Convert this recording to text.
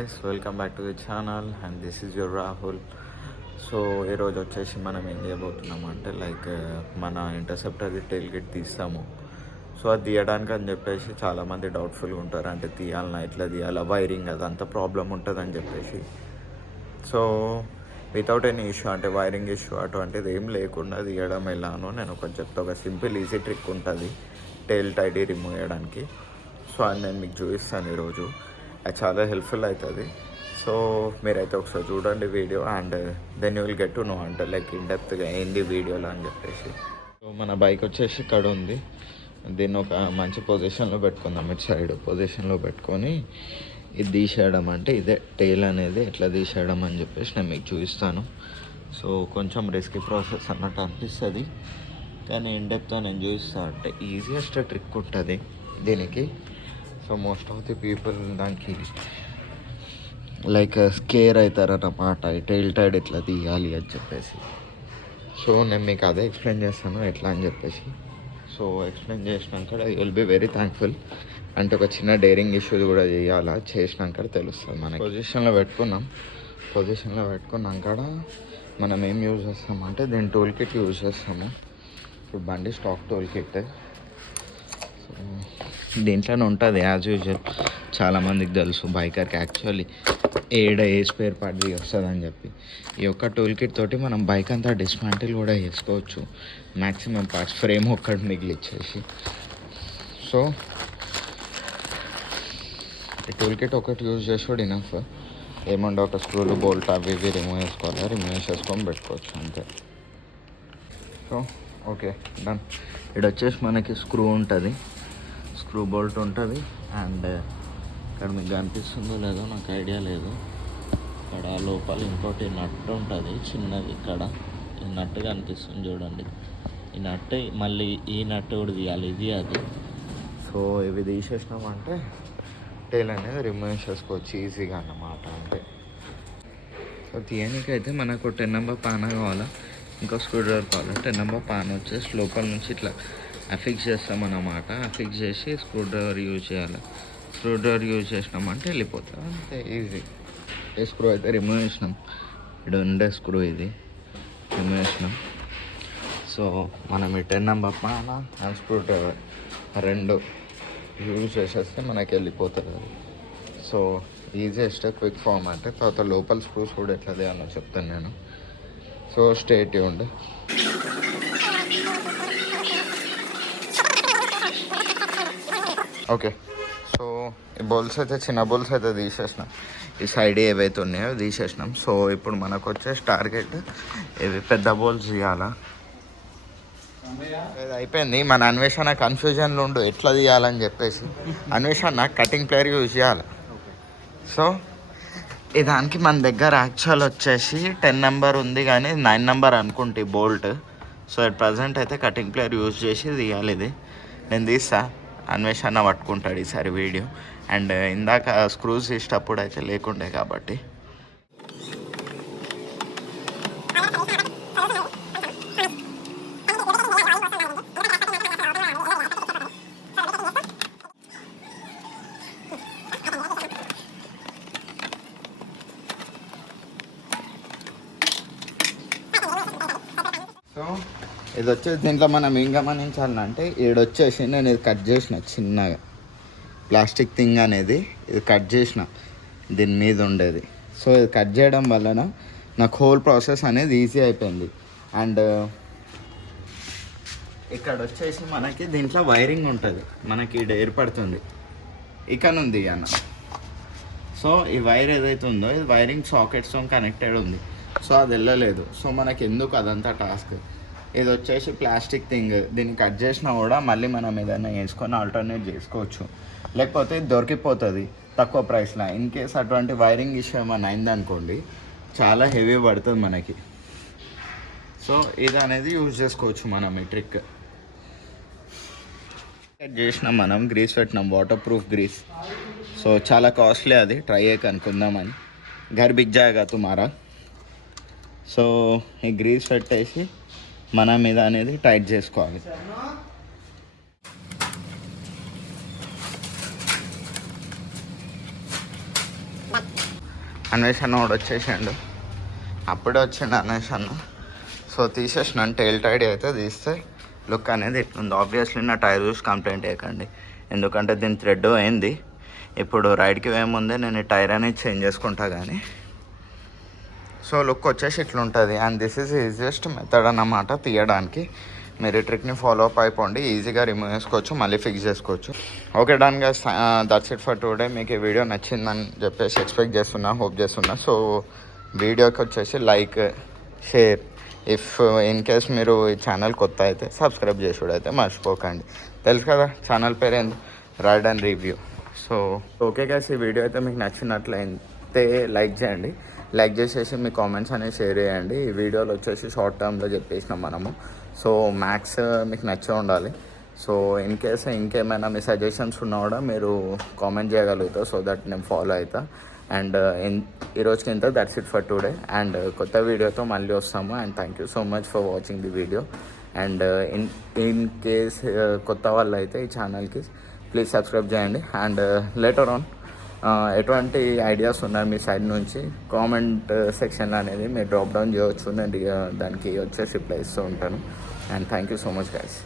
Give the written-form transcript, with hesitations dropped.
guys, welcome back to the channel and this is your Rahul. So ఈరోజు వచ్చేసి మనం ఏం చేయబోతున్నాం అంటే మన ఇంటర్సెప్టర్ది టెయిల్ గిట్ తీస్తాము. సో అది తీయడానికి అని చెప్పేసి చాలామంది డౌట్ఫుల్గా ఉంటారు, అంటే తీయాలన్నా ఎట్లా తీయాలా, వైరింగ్ అదంతా ప్రాబ్లం ఉంటుందని చెప్పేసి. సో వితౌట్ ఎనీ ఇష్యూ, అంటే వైరింగ్ ఇష్యూ అటువంటిది ఏం లేకుండా తీయడం ఎలానో నేను ఒకటి చెప్తా. ఒక సింపుల్ ఈజీ ట్రిక్ ఉంటుంది టెయిల్ టైడీ రిమూవ్ చేయడానికి. సో అది నేను మీకు చూపిస్తాను ఈరోజు. అది చాలా హెల్ప్ఫుల్ అవుతుంది. సో మీరైతే ఒకసారి చూడండి video, and then you will get to know అంటే ఇన్ డెప్త్గా ఏంది వీడియోలో అని చెప్పేసి. సో మన బైక్ వచ్చేసి ఇక్కడ ఉంది. దీన్ని ఒక మంచి పొజిషన్లో పెట్టుకుందాం. ఇటు సైడ్ పొజిషన్లో పెట్టుకొని ఇది తీసేయడం, అంటే ఇదే టెయిల్ అనేది ఎట్లా తీసేయడం అని చెప్పేసి నేను మీకు చూపిస్తాను. సో కొంచెం రిస్కీ ప్రాసెస్ అన్నట్టు అనిపిస్తుంది, కానీ ఇన్ డెప్త్ నేను చూపిస్తాను. అంటే ఈజియెస్ట్ ట్రిక్ ఉంటుంది దీనికి. So most of the people దానికి స్కేర్ అవుతారన్నమాట, టెయిల్ టైడ్ ఎట్లా తీయాలి అని చెప్పేసి. సో నేను మీకు అదే ఎక్స్ప్లెయిన్ చేస్తాను ఎట్లా అని చెప్పేసి. సో ఎక్స్ప్లెయిన్ చేసినాక you will be very thankful. అంటే ఒక చిన్న డేరింగ్ ఇష్యూస్ కూడా చేయాలా, చేసినాక తెలుస్తుంది మనకి. పొజిషన్లో పెట్టుకున్నాక మనం ఏం యూజ్ చేస్తామంటే దీని టూల్ కిట్ యూజ్ చేస్తాము. ఇప్పుడు బండి స్టాక్ టూల్ కిట్ దీంట్లోనే ఉంటుంది యాజ్ యూజువల్. చాలామందికి తెలుసు బైకర్కి యాక్చువల్లీ ఏ స్పేర్ పార్ట్ వస్తుంది అని చెప్పి. ఈ యొక్క టూల్ కిట్ తోటి మనం బైక్ అంతా డిస్మాంటిల్ కూడా చేసుకోవచ్చు, మ్యాక్సిమం పార్ట్స్, ఫ్రేమ్ ఒక్కటి మిగిలిచ్చేసి. సో ఈ టూల్ కిట్ ఒకటి యూజ్ చేసాడు ఇనఫ్. ఏమంటే ఒక స్క్రూలు బోల్ట్ అవి ఇవి రిమూవ్ చేసుకొని పెట్టుకోవచ్చు అంతే. So okay done. ఇక్కడ వచ్చేసి మనకి స్క్రూ ఉంటుంది, స్క్రూ బోల్ట్ ఉంటుంది, అండ్ ఇక్కడ మీకు కనిపిస్తుందో లేదో నాకు ఐడియా లేదు. ఇక్కడ లోపల ఇంకోటి నట్టు ఉంటుంది చిన్నది, ఇక్కడ ఈ నట్టు కనిపిస్తుంది చూడండి. ఈ నట్టు మళ్ళీ ఈ నట్టు కూడా తీయాలి, ఇది అది. సో ఇవి తీసేసినామంటే టైల్ అనేది రిమూవ్ చేసుకోవచ్చు ఈజీగా అన్నమాట. అంటే సో తీయనికైతే మనకు 10 నెంబర్ పాన కావాలా, ఇంకో స్క్రూ డ్రైవర్ కావాలి. 10 నెంబర్ పాన వచ్చేసి లోపల నుంచి ఇట్లా అఫిక్స్ చేస్తామన్నమాట. అఫిక్స్ చేసి స్క్రూ డ్రైవర్ యూజ్ చేయాలి. స్క్రూ డ్రైవర్ యూజ్ చేసినామంటే వెళ్ళిపోతుంది, అంతే ఈజీ. ఏ స్క్రూ అయితే రిమూవ్ చేసినాం, ఇక్కడ ఉండే స్క్రూ ఇది రిమూవ్ చేసినాం. సో మనం ఈ 10 నెంబర్ పాన అండ్ స్క్రూ డ్రైవర్ రెండు యూజ్ చేసేస్తే మనకి వెళ్ళిపోతుంది అది. సో ఈజియెస్ట్ క్విక్ ఫార్మ్ అంటే. తర్వాత లోపల స్క్రూస్ కూడా ఎట్లా తీయాలో చెప్తాను నేను. So stay tuned. Okay, so ఈ బౌల్స్ అయితే చిన్న బౌల్స్ అయితే తీసేసినాం, ఈ సైడ్ ఏవైతే ఉన్నాయో తీసేసినాం. సో ఇప్పుడు మనకు వచ్చేసి టార్గెట్ ఇవి పెద్ద బౌల్స్ తీయాలా. ఇది అయిపోయింది. మన అన్వేషణ కన్ఫ్యూజన్లో ఉండు ఎట్లా తీయాలని చెప్పేసి. అన్వేషణ కటింగ్ ప్లేయర్ యూజ్ చేయాలి. సో దానికి మన దగ్గర యాక్చువల్ వచ్చేసి 10 నెంబర్ ఉంది, కానీ 9 నెంబర్ అనుకుంటే బోల్ట్. సో అట్ ప్రజెంట్ అయితే కటింగ్ ప్లేయర్ యూజ్ చేసి తీయాలి. ఇది నేను తీస్తా, అన్వేషణ పట్టుకుంటాడు ఈసారి వీడియో. అండ్ ఇందాక స్క్రూస్ తీసేటప్పుడు అయితే లేకుండే కాబట్టి. సో ఇది వచ్చేసి దీంట్లో మనం ఏం గమనించాలంటే ఈడొచ్చేసి నేను ఇది కట్ చేసిన చిన్నగా ప్లాస్టిక్ థింగ్ అనేది, ఇది కట్ చేసిన దీని మీద ఉండేది. సో ఇది కట్ చేయడం వలన నాకు హోల్ ప్రాసెస్ అనేది ఈజీ అయిపోయింది. అండ్ ఇక్కడ వచ్చేసి మనకి దీంట్లో వైరింగ్ ఉంటుంది, మనకి ఇది ఏర్పడుతుంది ఇక్కడ ఉంది అన్న. సో ఈ వైర్ ఏదైతే ఉందో ఇది వైరింగ్ సాకెట్స్తో కనెక్టెడ్ ఉంది. సో అది వెళ్ళలేదు. సో మనకి ఎందుకు అదంతా టాస్క్. ఇది వచ్చేసి ప్లాస్టిక్ థింగ్, దీన్ని కట్ చేసినా కూడా మళ్ళీ మనం ఏదైనా వేసుకొని ఆల్టర్నేట్ చేసుకోవచ్చు, లేకపోతే దొరికిపోతుంది తక్కువ ప్రైస్లో. ఇన్ కేస్ అటువంటి వైరింగ్ ఇష్యూ ఏమైనా అయిందనుకోండి చాలా హెవీ పడుతుంది మనకి. సో ఇది అనేది యూజ్ చేసుకోవచ్చు మనం ఈ ట్రిక్. కట్ చేసినాం, మనం గ్రీస్ పెట్టినాం, వాటర్ ప్రూఫ్ గ్రీస్. సో చాలా కాస్ట్లీ, అది ట్రై అయ్యి కనుక్కుందామని. घर बिक जाएगा तुम्हारा. సో ఈ గ్రీస్ పెట్టేసి మన మీద అనేది టైట్ చేసుకోవాలి. అన్వేషణ వాడు వచ్చేసిండు, అప్పుడే వచ్చిండు అన్వేషణ. సో తీసేసినాను, టైల్ టైడ్ అయితే తీస్తే లుక్ అనేది ఇట్లుంది. ఆబ్వియస్లీ నా టైర్ చూసి కంప్లైంట్ చేయకండి, ఎందుకంటే దీని థ్రెడ్ అయింది. ఇప్పుడు రైడ్కి ఏముంది, నేను టైర్ అనేది చేంజ్ చేసుకుంటా కానీ. సో లుక్ వచ్చేసి ఇట్లుంటుంది. And this is easiest method అన్నమాట తీయడానికి. మీరు ఈ ట్రిక్ని ఫాలో అప్ అయిపోండి, ఈజీగా రిమూవ్ చేసుకోవచ్చు, మళ్ళీ ఫిక్స్ చేసుకోవచ్చు. Okay done guys, that's it for today. మీకు ఈ వీడియో నచ్చిందని చెప్పేసి ఎక్స్పెక్ట్ చేస్తున్నా, హోప్ చేస్తున్నా. సో వీడియోకి వచ్చేసి like, share, if in case మీరు ఈ ఛానల్ కొత్త అయితే సబ్స్క్రైబ్ చేసుడు అయితే మర్చిపోకండి. తెలుసు కదా ఛానల్ పేరు ఏంది, ride and review. So okay guys, ఈ వీడియో అయితే మీకు నచ్చినట్లయితే లైక్ చేయండి. లైక్ చేసేసి మీ కామెంట్స్ అనేవి షేర్ చేయండి. ఈ వీడియోలో వచ్చేసి షార్ట్ టర్మ్లో చెప్పేసినాం మనము. సో మ్యాథ్స్ మీకు నచ్చే ఉండాలి. సో ఇన్ కేస్ ఇంకేమైనా మీ సజెషన్స్ ఉన్నా కూడా మీరు కామెంట్ చేయగలుగుతారు, సో దట్ నేను ఫాలో అవుతా. అండ్ ఈరోజుకి ఇంత, that's it for today. And కొత్త వీడియోతో మళ్ళీ వస్తాము. And thank you so much for watching the video. And in case కొత్త వాళ్ళు అయితే ఈ ఛానల్కి ప్లీజ్ సబ్స్క్రైబ్ చేయండి. అండ్ లేటర్ ఆన్ ఎటువంటి ఐడియాస్ ఉన్నాయి మీ సైడ్ నుంచి కామెంట్ సెక్షన్లో అనేది మీరు డ్రాప్ డౌన్ చేయవచ్చు. నేను దానికి వచ్చేసి రిప్లై ఇస్తూ ఉంటాను. And thank you so much guys.